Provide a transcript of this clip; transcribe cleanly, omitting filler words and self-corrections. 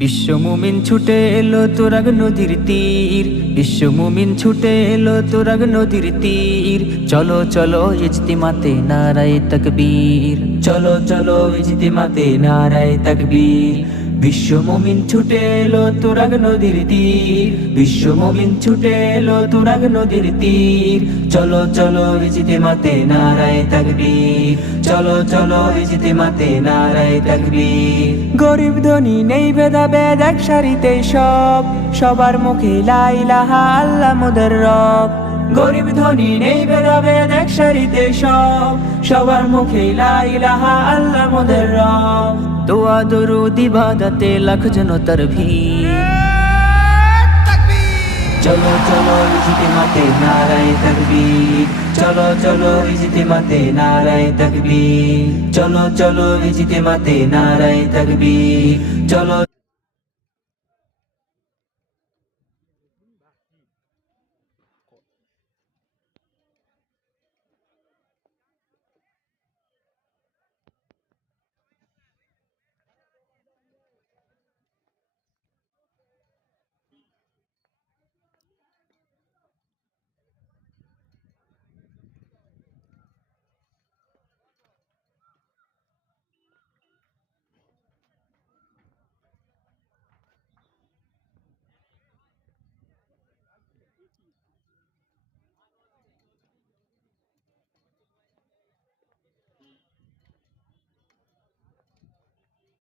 বিশ্ব মুমিন ছুটে এলো তুরাগ নদীর তীর, বিশ্ব মুমিন ছুটে এলো তুরাগ নদীর তীর। চলো চলো ইজতিমাতে নারায়ে তাকবীর, চলো চলো ইজতিমাতে নারায়ে তাকবীর। বিশ্ব মুমিন ছুটে এলো তুরাগ নদীর তীর, বিশ্ব মুমিন ছুটে এলো তুরাগ নদীর তীর। চলো চলো ইজতিমাতে নারায়ে তাকবীর, চলো চলো ইজতিমাতে নারায়ে তাকবীর। গরিব ধনী নেই ভেদাভেদ এক সারিতে সব, সবার মুখে লা ইলাহা আল্লাহ মোদের রব। গরিব ধনী নেই ভেদাভেদ এক সারিতে সব, সবার মুখে লা ইলাহা আল্লাহ মোদের রব। দোয়া দরুদ ইবাদতে লাখ জনতার ভিড়। চলো চলো ইজতিমাতে নারায়ে তাকবীর, চলো চলো ইজতিমাতে নারায়ে তাকবীর, চলো চলো ইজতিমাতে নারায়ে তাকবীর। চলো